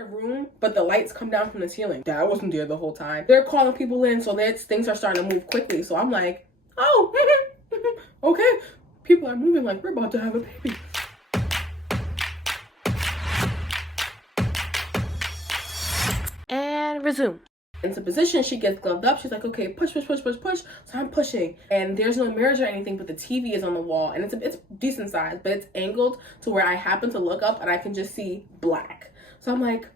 a room, but the lights come down from the ceiling. Dad wasn't there the whole time. They're calling people in, so things are starting to move quickly. So I'm like, oh, okay. People are moving like we're about to have a baby. And resume. Into position, she gets gloved up. She's like, okay, push. So I'm pushing, and there's no mirrors or anything, but the TV is on the wall, and it's decent size, but it's angled to where I happen to look up and I can just see black. So I'm like,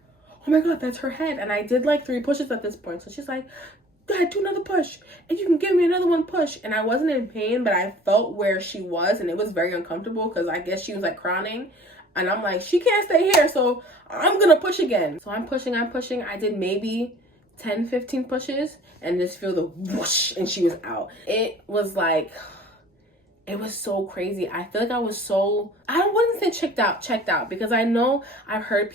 oh my God, that's her head. And I did like 3 pushes at this point. So she's like, Dad, do another push, and you can give me another one push. And I wasn't in pain, but I felt where she was, and it was very uncomfortable because I guess she was like crowning. And I'm like, she can't stay here, so I'm gonna push again. So I'm pushing. I did maybe 10-15 pushes and just feel the whoosh, and she was out. It was like, it was so crazy. I feel like I was so, I wouldn't say checked out, because I know I've heard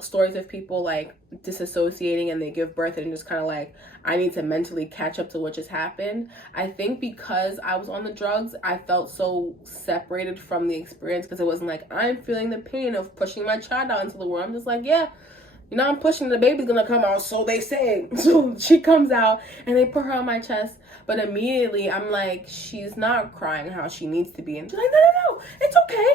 stories of people like disassociating and they give birth and just kind of like, I need to mentally catch up to what just happened. I think because I was on the drugs, I felt so separated from the experience, because it wasn't like I'm feeling the pain of pushing my child out into the world. I'm just like, yeah, you know, I'm pushing, the baby's gonna come out, so they say. So she comes out and they put her on my chest, but immediately I'm like, she's not crying how she needs to be. And she's like, no, it's okay.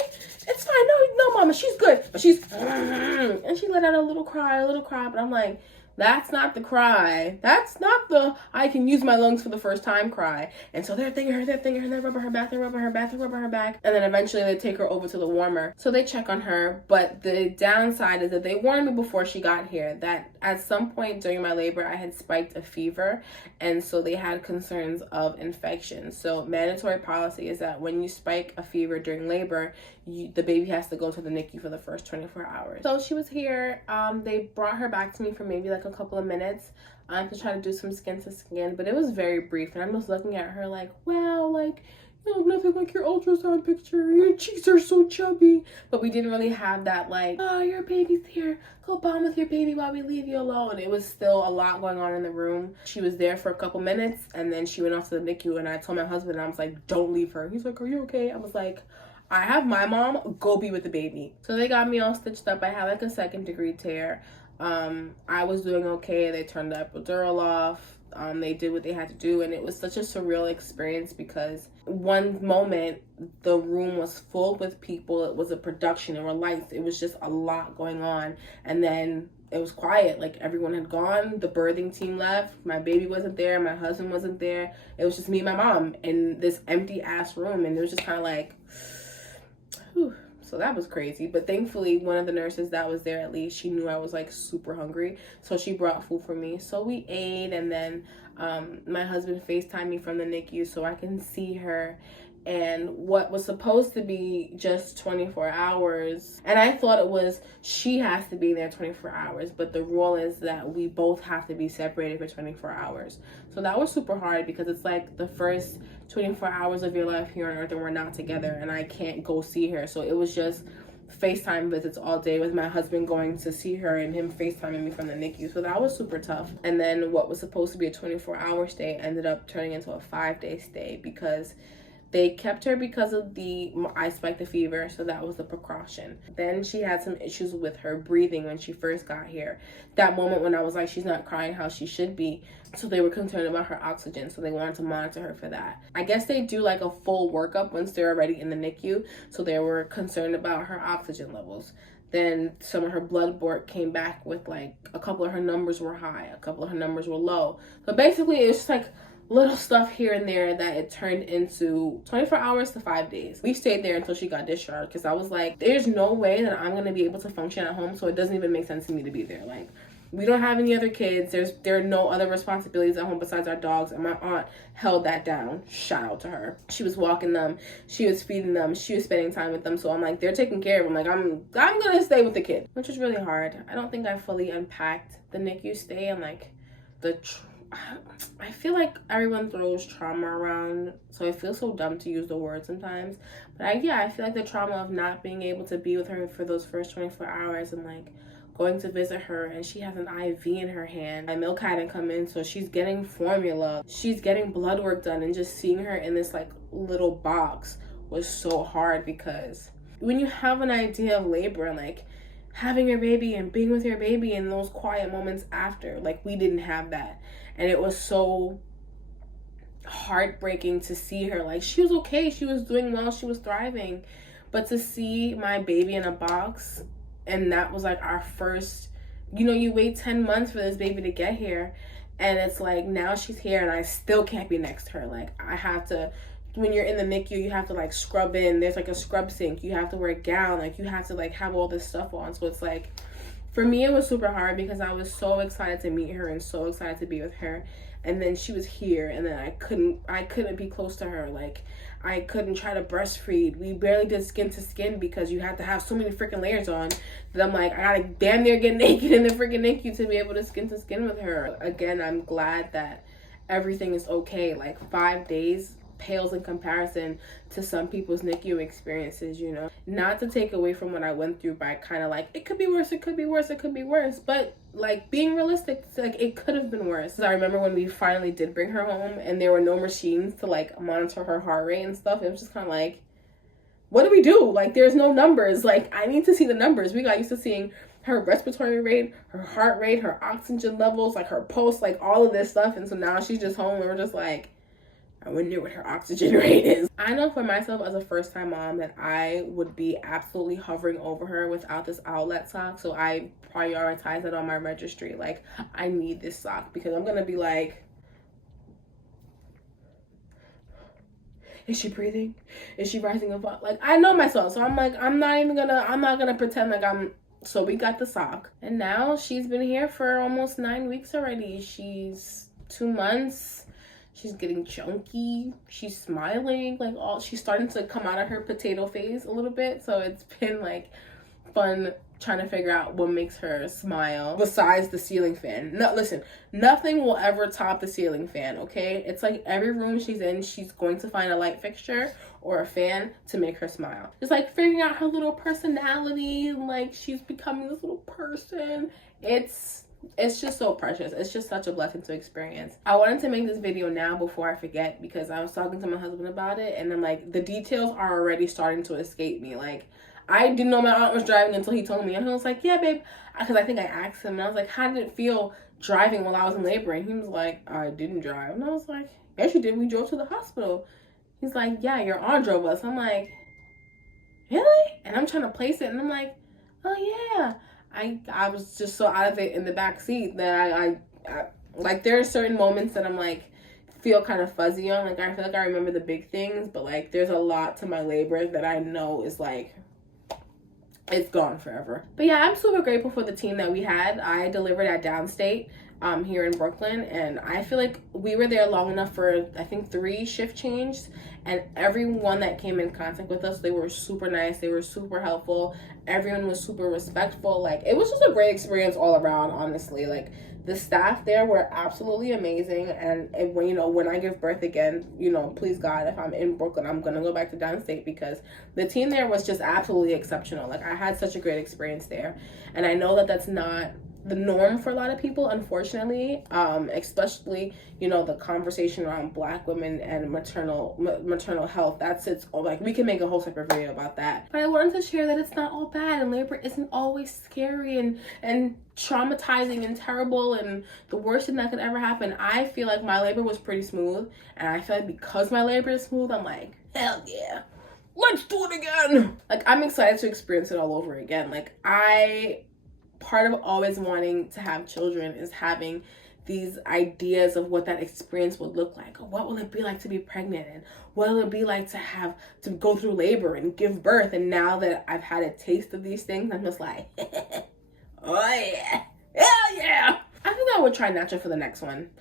It's fine. No, mama, she's good. But she's, and she let out a little cry, but I'm like, that's not the cry. That's not the I can use my lungs for the first time cry. And so they're thinking her, they're rubbing her back, and then eventually they take her over to the warmer. So they check on her, but the downside is that they warned me before she got here that at some point during my labor I had spiked a fever, and so they had concerns of infection. So mandatory policy is that when you spike a fever during labor, the baby has to go to the NICU for the first 24 hours. So she was here. They brought her back to me for maybe like a couple of minutes to try to do some skin to skin, but it was very brief, and I'm just looking at her like, wow, like, you know, nothing like your ultrasound picture, your cheeks are so chubby. But we didn't really have that like, oh, your baby's here, go bond with your baby while we leave you alone. It was still a lot going on in the room. She was there for a couple minutes, and then she went off to the NICU, and I told my husband, I was like, don't leave her. He's like, are you okay? I was like, I have my mom, go be with the baby. So they got me all stitched up. I had like a 2nd-degree tear. I was doing okay. They turned the epidural off. They did what they had to do, and it was such a surreal experience because one moment the room was full with people. It was a production, there were lights, it was just a lot going on, and then it was quiet. Like everyone had gone, the birthing team left, my baby wasn't there, my husband wasn't there. It was just me and my mom in this empty ass room, and it was just kind of like, whew. So that was crazy. But thankfully, one of the nurses that was there, at least, she knew I was like super hungry. So she brought food for me. So we ate, and then my husband FaceTimed me from the NICU so I can see her. And what was supposed to be just 24 hours, and I thought it was she has to be there 24 hours, but the rule is that we both have to be separated for 24 hours. So that was super hard because it's like the first 24 hours of your life here on earth and we're not together, and I can't go see her. So it was just FaceTime visits all day with my husband going to see her and him FaceTiming me from the NICU. So that was super tough. And then what was supposed to be a 24-hour stay ended up turning into a 5-day stay because they kept her because of I spiked the fever, so that was the precaution. Then she had some issues with her breathing when she first got here. That moment when I was like, she's not crying how she should be. So they were concerned about her oxygen, so they wanted to monitor her for that. I guess they do like a full workup once they're already in the NICU, so they were concerned about her oxygen levels. Then some of her blood work came back with like a couple of her numbers were high, a couple of her numbers were low. So basically it was just like little stuff here and there that it turned into 24 hours to 5 days. We stayed there until she got discharged because I was like, there's no way that I'm going to be able to function at home, so it doesn't even make sense to me to be there. Like, we don't have any other kids. There are no other responsibilities at home besides our dogs, and my aunt held that down. Shout out to her. She was walking them, she was feeding them, she was spending time with them. So I'm like, they're taking care of them. Like, I'm gonna stay with the kid, which was really hard. I don't think I fully unpacked the NICU stay and like I feel like everyone throws trauma around, so I feel so dumb to use the word sometimes. But I feel like the trauma of not being able to be with her for those first 24 hours and like going to visit her, and she has an IV in her hand. My milk hadn't come in, so she's getting formula. She's getting blood work done, and just seeing her in this like little box was so hard because when you have an idea of labor and like having your baby and being with your baby in those quiet moments after. Like, we didn't have that. And it was so heartbreaking to see her. Like, she was okay, she was doing well, she was thriving, but to see my baby in a box, and that was like our first, you know, you wait 10 months for this baby to get here, and it's like now she's here and I still can't be next to her. Like, I have to, when you're in the NICU, you have to like scrub in, there's like a scrub sink, you have to wear a gown, like you have to like have all this stuff on. So it's like, for me it was super hard because I was so excited to meet her and so excited to be with her, and then she was here, and then I couldn't be close to her. Like, I couldn't try to breastfeed. We barely did skin to skin because you had to have so many freaking layers on that I'm like, I gotta damn near get naked in the freaking NICU to be able to skin with her. Again, I'm glad that everything is okay. Like, 5 days pales in comparison to some people's NICU experiences, you know. Not to take away from what I went through by kind of like, it could be worse, it could be worse, it could be worse, but like, being realistic, it's like, it could have been worse. I remember when we finally did bring her home and there were no machines to like monitor her heart rate and stuff. It was just kind of like, what do we do? Like, there's no numbers. Like, I need to see the numbers. We got used to seeing her respiratory rate, her heart rate, her oxygen levels, like her pulse, like all of this stuff. And so now she's just home and we're just like, I wonder what her oxygen rate is. I know for myself as a first-time mom that I would be absolutely hovering over her without this outlet sock. So I prioritize it on my registry. Like, I need this sock because I'm gonna be like, is she breathing? Is she rising above? Like, I know myself, so I'm like, I'm not gonna pretend like I'm. So we got the sock, and now she's been here for almost 9 weeks already. She's 2 months. She's getting chunky. She's smiling. Like, she's starting to come out of her potato phase a little bit. So it's been like fun trying to figure out what makes her smile besides the ceiling fan. No, listen, nothing will ever top the ceiling fan, okay? It's like every room she's in, she's going to find a light fixture or a fan to make her smile. It's like figuring out her little personality, like she's becoming this little person. It's just so precious. It's just such a blessing to experience. I wanted to make this video now before I forget because I was talking to my husband about it, and I'm like, the details are already starting to escape me. Like, I didn't know my aunt was driving until he told me, and I was like, yeah, babe, because I think I asked him, and I was like, how did it feel driving while I was in labor? And he was like, I didn't drive. And I was like, yes, you did. We drove to the hospital. He's like, yeah, your aunt drove us. I'm like, really? And I'm trying to place it, and I'm like, oh yeah. I was just so out of it in the back seat that I like, there are certain moments that I'm like feel kind of fuzzy on. Like, I feel like I remember the big things, but like there's a lot to my labor that I know is like, it's gone forever. But yeah, I'm super grateful for the team that we had. I delivered at Downstate here in Brooklyn, and I feel like we were there long enough for, I think, 3 shift changes, and everyone that came in contact with us, they were super nice, they were super helpful, everyone was super respectful. Like, it was just a great experience all around, honestly. Like, the staff there were absolutely amazing, and when, you know, when I give birth again, you know, please God, if I'm in Brooklyn, I'm gonna go back to Downstate because the team there was just absolutely exceptional. Like, I had such a great experience there, and I know that that's not the norm for a lot of people, unfortunately, especially, you know, the conversation around Black women and maternal health. That's like, we can make a whole separate video about that. But I wanted to share that it's not all bad, and labor isn't always scary and traumatizing and terrible and the worst thing that could ever happen. I feel like my labor was pretty smooth, and I feel like because my labor is smooth, I'm like, hell yeah, let's do it again. Like, I'm excited to experience it all over again. Like, part of always wanting to have children is having these ideas of what that experience would look like. What will it be like to be pregnant, and what will it be like to go through labor and give birth? And now that I've had a taste of these things, I'm just like, oh yeah, hell yeah. I think I would try natural for the next one.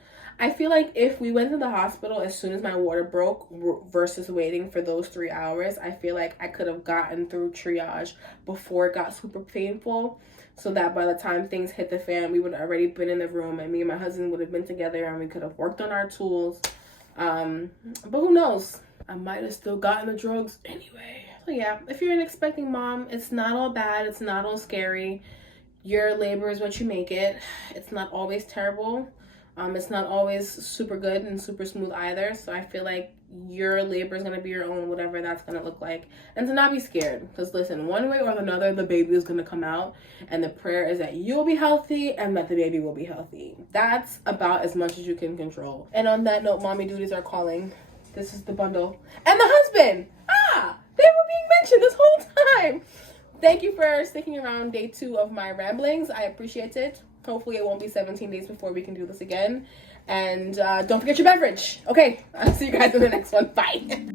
I feel like if we went to the hospital as soon as my water broke versus waiting for those 3 hours, I feel like I could have gotten through triage before it got super painful, so that by the time things hit the fan, we would have already been in the room, and me and my husband would have been together, and we could have worked on our tools. But who knows? I might have still gotten the drugs anyway. So yeah, if you're an expecting mom, it's not all bad. It's not all scary. Your labor is what you make it. It's not always terrible. It's not always super good and super smooth either. So I feel like your labor is going to be your own, whatever that's going to look like. And to not be scared. Because listen, one way or another, the baby is going to come out. And the prayer is that you'll be healthy and that the baby will be healthy. That's about as much as you can control. And on that note, mommy duties are calling. This is the bundle. And the husband! They were being mentioned this whole time! Thank you for sticking around day 2 of my ramblings. I appreciate it. Hopefully it won't be 17 days before we can do this again. And don't forget your beverage. Okay, I'll see you guys in the next one. Bye.